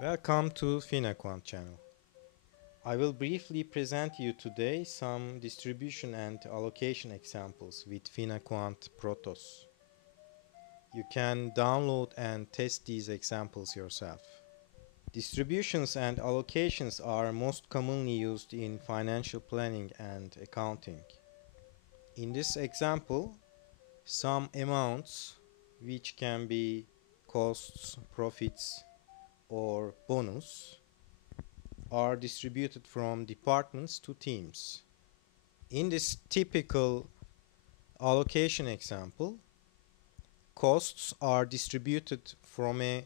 Welcome to finaquant channel. I will briefly present you today some distribution and allocation examples with finaquant protos. You can download and test these examples yourself. Distributions and allocations are most commonly used in financial planning and accounting. In this example, some amounts, which can be costs, profits, or bonus, are distributed from departments to teams. In this typical allocation example, costs are distributed from a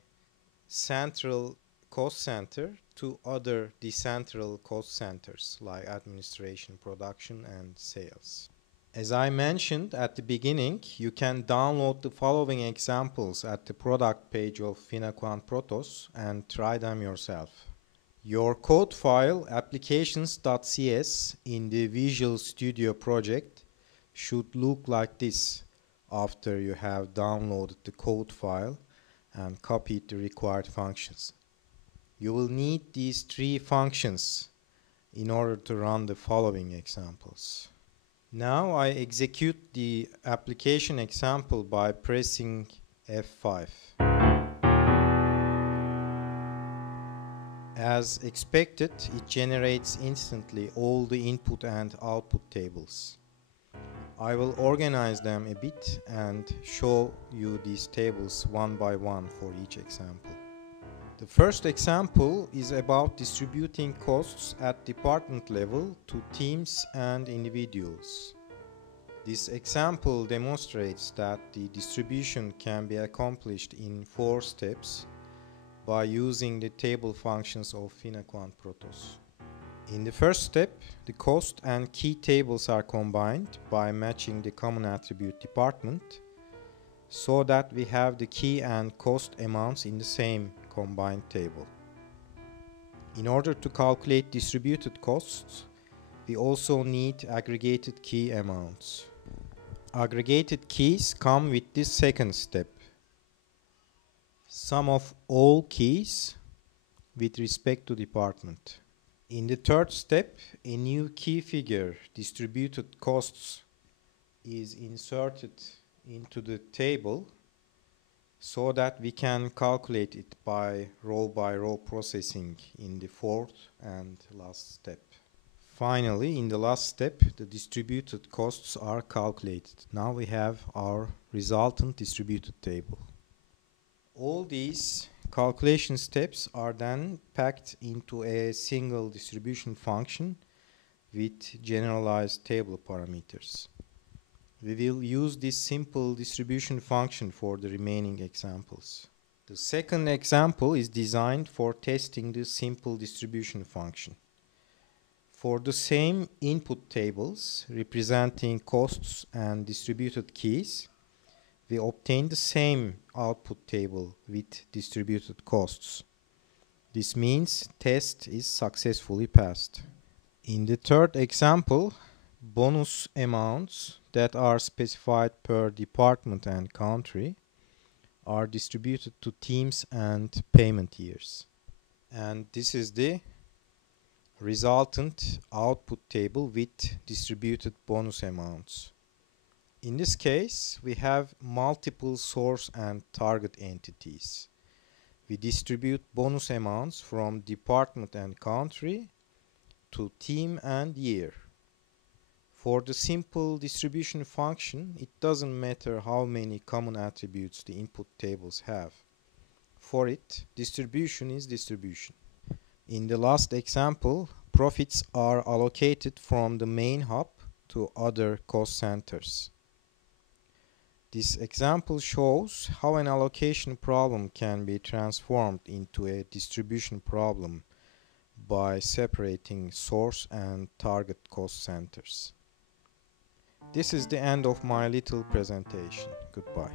central cost center to other decentral cost centers like administration, production, and sales. As I mentioned at the beginning, you can download the following examples at the product page of finaquant protos and try them yourself. Your code file applications.cs in the Visual Studio project should look like this after you have downloaded the code file and copied the required functions. You will need these three functions in order to run the following examples. Now I execute the application example by pressing F5. As expected, it generates instantly all the input and output tables. I will organize them a bit and show you these tables one by one for each example. The first example is about distributing costs at department level to teams and individuals. This example demonstrates that the distribution can be accomplished in 4 steps by using the table functions of finaquant protos. In the first step, the cost and key tables are combined by matching the common attribute department so that we have the key and cost amounts in the same combined table. In order to calculate distributed costs, we also need aggregated key amounts. Aggregated keys come with this second step. Sum of all keys with respect to department. In the third step, a new key figure, distributed costs, is inserted into the table so that we can calculate it by row processing in the fourth and last step. Finally, in the last step, the distributed costs are calculated. Now we have our resultant distributed table. All these calculation steps are then packed into a single distribution function with generalized table parameters. We will use this simple distribution function for the remaining examples. The second example is designed for testing the simple distribution function. For the same input tables representing costs and distributed keys, we obtain the same output table with distributed costs. This means test is successfully passed. In the third example, bonus amounts that are specified per department and country are distributed to teams and payment years. And this is the resultant output table with distributed bonus amounts. In this case, we have multiple source and target entities. We distribute bonus amounts from department and country to team and year. For the simple distribution function, it doesn't matter how many common attributes the input tables have. For it, distribution is distribution. In the last example, profits are allocated from the main hub to other cost centers. This example shows how an allocation problem can be transformed into a distribution problem by separating source and target cost centers. This is the end of my little presentation. Goodbye.